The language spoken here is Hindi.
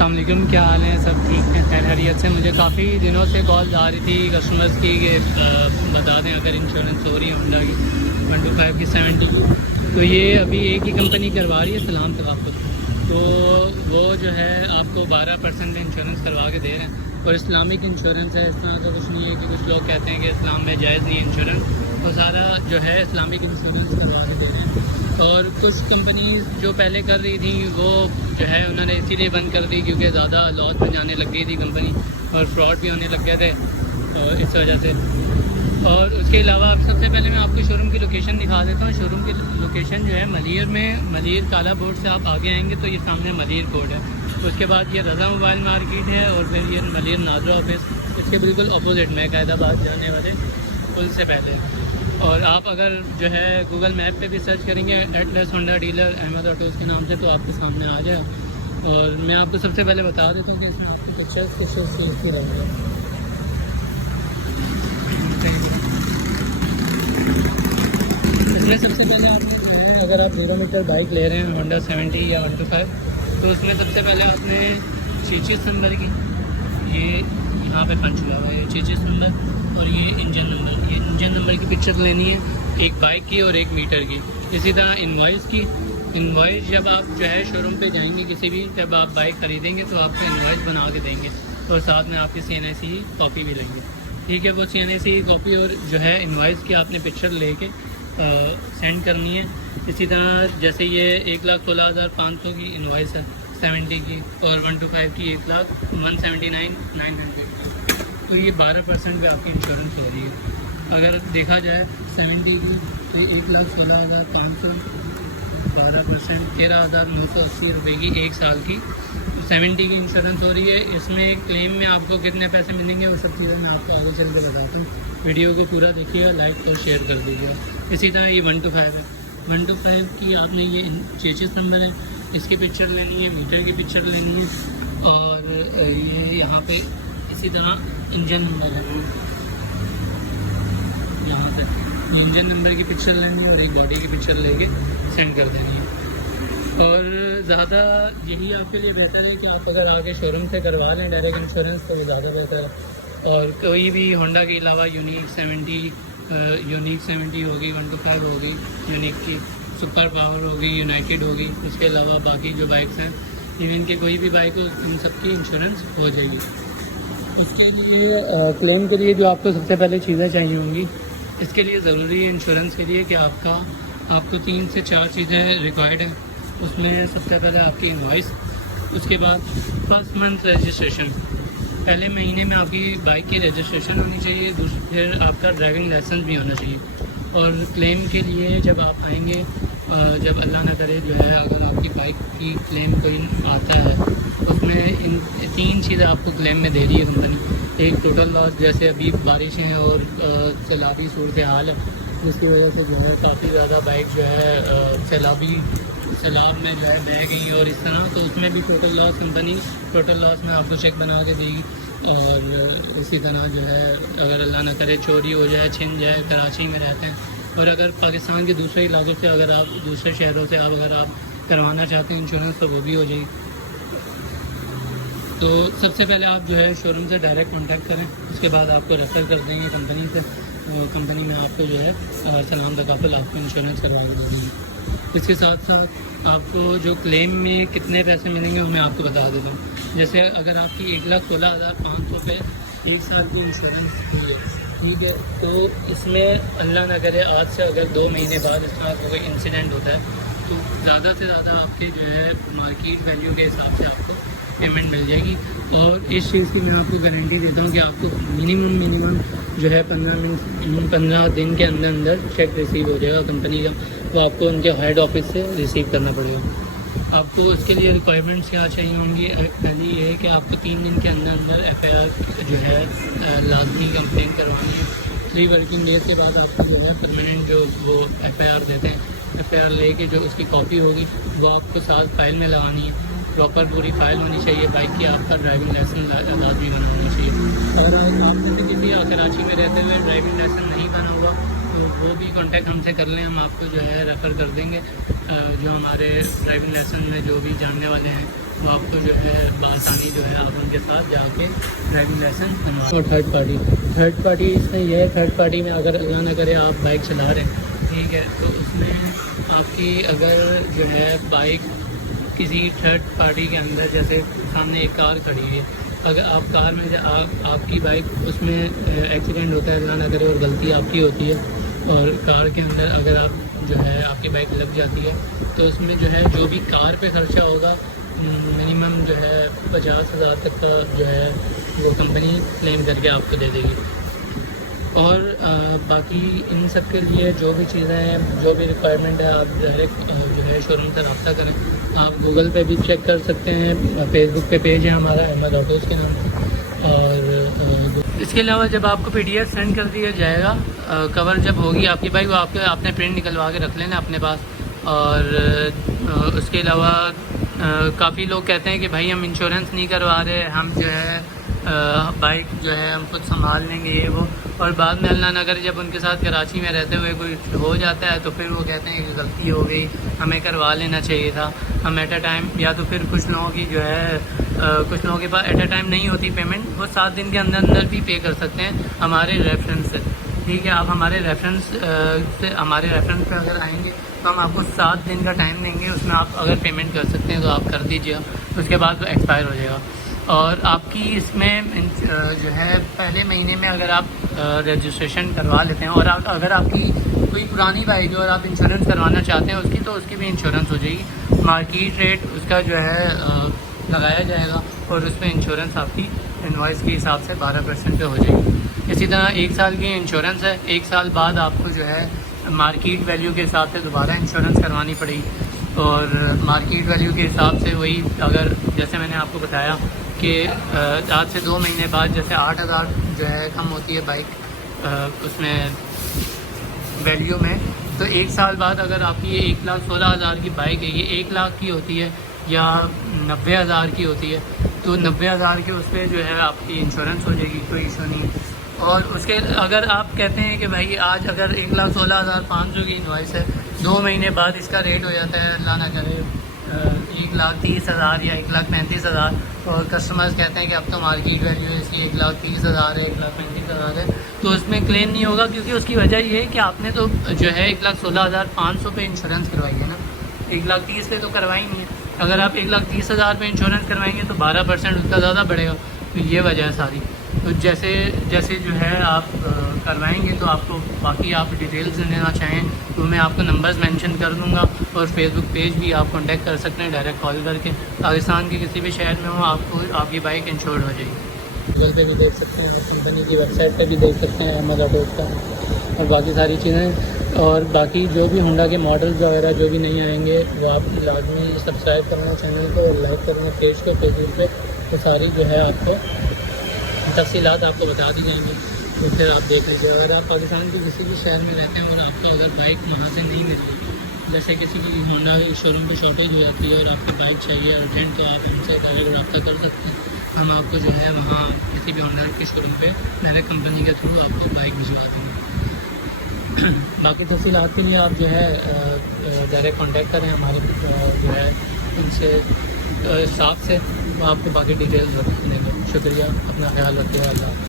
अस्सलाम वालेकुम, क्या हाल है? सब ठीक है, खैर खैरियत से। मुझे काफ़ी दिनों से कॉल आ रही थी कस्टमर्स की कि बता दें अगर इंश्योरेंस हो रही है होंडा की 125 की 70 की। तो ये अभी एक ही कंपनी करवा रही है, सलाम तकाफुल। तो वो जो है आपको 12% इंश्योरेंस करवा के दे रहे हैं और इस्लामिक इंश्योरेंस है। इस तरह तो कुछ नहीं है कि कुछ लोग कहते हैं कि इस्लाम में जायज़ नहीं है इंश्योरेंस, तो सारा जो है इस्लामिक इंश्योरेंस करवा के दे रहे हैं। और कुछ कंपनी जो पहले कर रही थी वो जो है उन्होंने इसीलिए बंद कर दी क्योंकि ज़्यादा लॉस में जाने लग गई थी कंपनी और फ्रॉड भी होने लग गए थे इस वजह से। और उसके अलावा अब सबसे पहले मैं आपको शोरूम की लोकेशन दिखा देता हूँ। शोरूम की लोकेशन जो है मलियर में, मलियर काला बोर्ड से आप आगे आएंगे तो ये सामने मलियर कोड है। उसके बाद ये रज़ा मोबाइल मार्केट है और फिर ये मलियर नादरा ऑफिस इसके बिल्कुल अपोजिट में कायदाबाद जाने वाले पुल से पहले। और आप अगर जो है गूगल मैप पे भी सर्च करेंगे Atlas Honda dealer Ahmad autos के नाम से तो आपके सामने आ जाए। और मैं आपको सबसे पहले बता देता हूँ कि इसमें आपको पिक्चर्स चीज़ की रहेंगे। इसमें सबसे पहले आपने जो है अगर आप 0 मीटर बाइक ले रहे हैं होंडा 70 या 125 तो उसमें सबसे पहले आपने 46 नंबर की ये यहाँ पे पंच हुआ है, 46 नंबर और ये इंजन नंबर की पिक्चर लेनी है, एक बाइक की और एक मीटर की। इसी तरह इनवॉइस की, इनवॉइस जब आप जो है शोरूम पे जाएंगे किसी भी, जब आप बाइक ख़रीदेंगे तो आपको इनवॉइस बना के देंगे और साथ में आपकी CNIC कॉपी भी लेंगे। ठीक है, वो CNIC कॉपी और जो है इनवॉइस की आपने पिक्चर लेके सेंड करनी है। इसी तरह जैसे ये 1,16,500 की इनवॉइस है 70 की और 125 की 1,179,900 तो ये 12% पे आपकी इंश्योरेंस हो रही है। अगर देखा जाए 70 की तो 1,16,500 12% 13,980 रुपये की 1 साल की 70 की इंश्योरेंस हो रही है। इसमें क्लेम में आपको कितने पैसे मिलेंगे वो सब चीज़ें मैं आपको आगे चल के बताता हूँ। वीडियो को पूरा देखिएगा, लाइक और शेयर कर दीजिएगा। इसी तरह ये 125 है, 125 की आपने ये 46 नंबर है, इसकी पिक्चर लेनी है, मीटर की पिक्चर लेनी है और ये यहाँ पे इसी तरह इंजन नंबर है, यहाँ पे इंजन नंबर की पिक्चर लेनी है और एक बॉडी की पिक्चर लेके सेंड कर देनी है। और ज़्यादा यही आपके लिए बेहतर है कि आप अगर आगे शोरूम से करवा लें डायरेक्ट इंश्योरेंस तो वो ज़्यादा बेहतर है। और कोई भी होंडा के अलावा यूनिक 70 होगी, 125 होगी यूनिक की, सुपर पावर होगी, यूनाइटेड होगी, उसके अलावा बाकी जो बाइक्स हैं इवन की कोई भी बाइक हो इन सब की इंश्योरेंस हो जाएगी। इसके लिए क्लेम के लिए जो आपको सबसे पहले चीज़ें चाहिए होंगी, इसके लिए ज़रूरी है इंश्योरेंस के लिए कि आपको 3 से 4 चीज़ें रिक्वायर्ड हैं। उसमें सबसे पहले आपकी इनवॉइस, उसके बाद फर्स्ट मंथ रजिस्ट्रेशन, पहले महीने में आपकी बाइक की रजिस्ट्रेशन होनी चाहिए, फिर आपका ड्राइविंग लाइसेंस भी होना चाहिए। और क्लेम के लिए जब आप आएंगे, जब अल्लाह न करे जो है अगर आपकी बाइक की क्लेम कोई आता है उसमें इन 3 चीज़ें आपको क्लेम में दे रही है कंपनी। एक टोटल लॉस, जैसे अभी बारिशें हैं और सैलाबी सूरत हाल है जिसकी वजह से जो है काफ़ी ज़्यादा बाइक जो है सैलाब में जो है बह गई और इस तरह, तो उसमें भी total loss company total loss में आपको चेक बना के देगी। और इसी तरह जो है अगर अल्लाह न करे चोरी हो जाए, छिन जाए, कराची में रहते हैं और अगर पाकिस्तान के दूसरे इलाकों से अगर आप दूसरे शहरों से अगर आप करवाना चाहते हैं इंश्योरेंस तो वो भी हो जाएगी। तो सबसे पहले आप जो है शोरूम से डायरेक्ट कांटेक्ट करें, उसके बाद आपको रेफ़र कर देंगे कंपनी से और कंपनी में आपको जो है सलाम तकाफुल आपको इंश्योरेंस करवा के देंगे। इसके साथ साथ आपको जो क्लेम में कितने पैसे मिलेंगे वो मैं आपको बता देता हूँ। जैसे अगर आपकी 1,16,500 पे 1 साल की इंश्योरेंस है, ठीक है, तो इसमें अल्लाह न करे आज से अगर 2 महीने बाद इसका कोई इंसिडेंट होता है तो ज़्यादा से ज़्यादा आपके जो है मार्केट वैल्यू के हिसाब से आपको पेमेंट मिल जाएगी। और इस चीज़ की मैं आपको गारंटी देता हूँ कि आपको मिनिमम जो है 15 दिन के अंदर चेक रिसीव हो जाएगा कंपनी का, तो आपको उनके हेड ऑफिस से रिसीव करना पड़ेगा। आपको उसके लिए रिक्वायरमेंट्स क्या चाहिए होंगी, पहली ये है कि आपको 3 दिन के अंदर FIR जो है लाजमी कंप्लेन करवानी है। 3 वर्किंग डेज के बाद आपको जो है परमानेंट जो वो FIR देते हैं, FIR लेके जो उसकी कॉपी होगी वो आपको साथ फाइल में लगानी है। प्रॉपर पूरी फाइल होनी चाहिए बाइक की, आपका ड्राइविंग लाइसेंस लाजमी बना होना चाहिए। अगर आप जैसे किसी कराची में रहते हुए ड्राइविंग लाइसेंस नहीं बना हुआ तो वो भी कांटेक्ट हमसे कर लें, हम आपको जो है रेफ़र कर देंगे। जो हमारे ड्राइविंग लाइसेंस में जो भी जानने वाले हैं वो आपको जो है बआसानी जो है आप उनके साथ जाके ड्राइविंग लाइसेंस बनवा। और थर्ड पार्टी इसमें यह है, थर्ड पार्टी में अगर अल्लाह न करे आप बाइक चला रहे हैं, ठीक है, तो उसमें आपकी अगर जो है बाइक किसी थर्ड पार्टी के अंदर, जैसे सामने एक कार खड़ी है, अगर आप कार में आपकी बाइक उसमें एक्सीडेंट होता है अल्लाह न करे और गलती आपकी होती है, और कार के अंदर अगर आप जो है आपकी बाइक लग जाती है, तो उसमें जो है जो भी कार पे खर्चा होगा मिनिमम जो है 50,000 तक का जो है वो कंपनी क्लेम करके आपको दे देगी। और बाकी इन सब के लिए जो भी चीज़ें हैं, जो भी रिक्वायरमेंट है, आप डायरेक्ट जो है शोरूम से रब्ता करें। आप गूगल पे भी चेक कर सकते हैं, फेसबुक पे पेज है हमारा अहमद ऑटोज़ के नाम से। और इसके अलावा जब आपको PDF सेंड कर दिया जाएगा, कवर जब होगी आपकी बाइक, वो आपने प्रिंट निकलवा के रख लेना अपने पास। और उसके अलावा काफ़ी लोग कहते हैं कि भाई हम इंश्योरेंस नहीं करवा रहे, हम जो है बाइक जो है हम खुद संभाल लेंगे ये वो, और बाद में अल्लाह न करे जब उनके साथ कराची में रहते हुए कोई हो जाता है तो फिर वो कहते हैं कि गलती हो गई, हमें करवा लेना चाहिए था। हम एट अ टाइम, या तो फिर कुछ लोगों की जो है कुछ लोगों के पास एट अ टाइम नहीं होती पेमेंट, वो 7 दिन के अंदर अंदर भी पे कर सकते हैं हमारे रेफरेंस से, ठीक है। आप हमारे रेफरेंस पे अगर आएंगे तो हम आपको 7 दिन का टाइम देंगे, उसमें आप अगर पेमेंट कर सकते हैं तो आप कर दीजिएगा, उसके बाद वो एक्सपायर हो जाएगा। और आपकी इसमें जो है पहले महीने में अगर आप रजिस्ट्रेशन करवा लेते हैं, और अगर आपकी कोई पुरानी बाइक है और आप इंश्योरेंस करवाना चाहते हैं उसकी, तो उसकी भी इंश्योरेंस हो जाएगी। मार्केट रेट उसका जो है लगाया जाएगा, और उस पर इंश्योरेंस आपकी इनवॉइस के हिसाब से 12% पे हो जाएगी। इसी तरह 1 साल की इंश्योरेंस है, 1 साल बाद आपको जो है मार्केट वैल्यू के हिसाब से दोबारा इंश्योरेंस करवानी पड़ेगी। और मार्केट वैल्यू के हिसाब से वही, अगर जैसे मैंने आपको बताया कि आज से 2 महीने बाद जैसे 8,000 जो है कम होती है बाइक उसमें वैल्यू में, तो 1 साल बाद अगर आपकी ये 1,16,000 की बाइक है, ये 1 लाख की होती है या 90,000 की होती है, तो 90,000 के उस पर जो है आपकी इंश्योरेंस हो जाएगी, कोई इशू नहीं है। और उसके अगर आप कहते हैं कि भाई आज अगर 1,16,500 की इनवॉइस है, 2 महीने बाद इसका रेट हो जाता है अल्लाह ना करे 1,30,000 या 1,35,000, और कस्टमर्स कहते हैं कि अब तो मार्केट वैल्यू इसकी 1,30,000 है, 1,35,000 है, तो उसमें क्लेम नहीं होगा, क्योंकि उसकी वजह ये है कि आपने तो जो है 1,16,500 पे इंश्योरेंस करवाई है ना, 1,30,000 पे तो करवाई नहीं है। अगर आप 1,30,000 पे इंश्योरेंस करवाएंगे तो 12% उसका ज़्यादा बढ़ेगा, तो ये वजह है सारी। तो जैसे जैसे जो है आप करवाएंगे तो आपको बाकी आप डिटेल्स लेना चाहें तो मैं आपको नंबर्स मेंशन कर दूंगा, और फेसबुक पेज भी आप कांटेक्ट कर सकते हैं डायरेक्ट कॉल करके। पाकिस्तान के किसी भी शहर में हो आपको आपकी बाइक इंश्योर्ड हो जाएगी। गूगल पे भी देख सकते हैं, और कंपनी की वेबसाइट पे भी देख सकते हैं अहमद ऑटोज़ का, और बाकी सारी चीज़ें। और बाकी जो भी होंडा के मॉडल्स वगैरह जो भी नहीं आएंगे वो आप लाजमी सब्सक्राइब करना चैनल को, और लाइक करना पेज को फेसबुक पे, तो सारी जो है आपको तफसीलात आपको बता दी जाएंगी, तो फिर आप देख लीजिए। अगर आप पाकिस्तान के किसी भी शहर में रहते हैं और आपको अगर बाइक वहाँ से नहीं मिल रही, जैसे किसी की होंडा शोरूम पे शॉर्टेज हो जाती है और आपको बाइक चाहिए अर्जेंट, तो आप हमसे डायरेक्ट रब्ता कर सकते हैं। हम आपको जो है वहाँ किसी भी होंडा के शोरूम पे डायरेक्ट कंपनी के थ्रू आपको बाइक भिजवा देंगे। बाकी तफसीलात के लिए आप जो है डायरेक्ट कॉन्टेक्ट करें हमारे जो है उनसे स्टाफ से, वो आपको बाकी डिटेल्स देंगे। शुक्रिया, अपना ख्याल रखिएगा। अल्लाह।